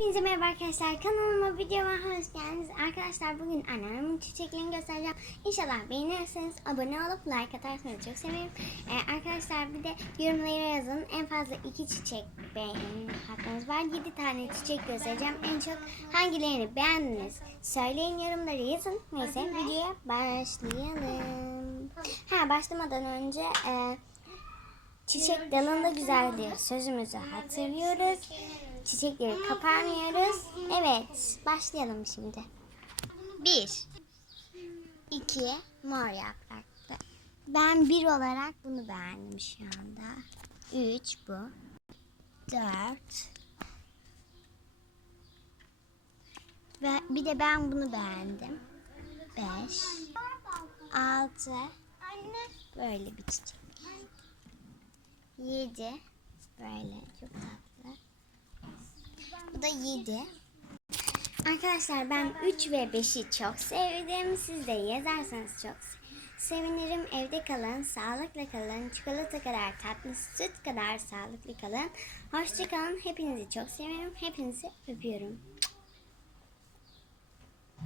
Hepinize merhaba arkadaşlar kanalıma videoma hoş geldiniz. Arkadaşlar bugün anneannemin çiçeklerini göstereceğim. İnşallah beğenirseniz abone olup like atarsanız çok sevinirim. Ee, arkadaşlar bir de yorumlara yazın. En fazla iki çiçek beğen hakkınız var. 7 tane çiçek göstereceğim. En çok hangilerini beğendiniz söyleyin yorumlara yazın. Neyse videoya başlayalım. Ha başlamadan önce e, Çiçek dalında güzeldir. Sözümüzü hatırlıyoruz. Çiçekleri kaparmıyoruz. Evet, başlayalım şimdi. Bir, iki, mor yapraklı. Ben bir olarak bunu beğendim şu anda. Üç bu. Dört. Ve bir de ben bunu beğendim. Beş. Altı. Böyle bir çiçek. 7 böyle çok tatlı. Bu da 7. Arkadaşlar ben 3 ve 5'i çok sevdim. Siz de yazarsanız çok se- sevinirim. Evde kalın, sağlıkla kalın. Çikolata kadar tatlı, süt kadar sağlıklı kalın. Hoşçakalın. Hepinizi çok seviyorum. Hepinizi öpüyorum.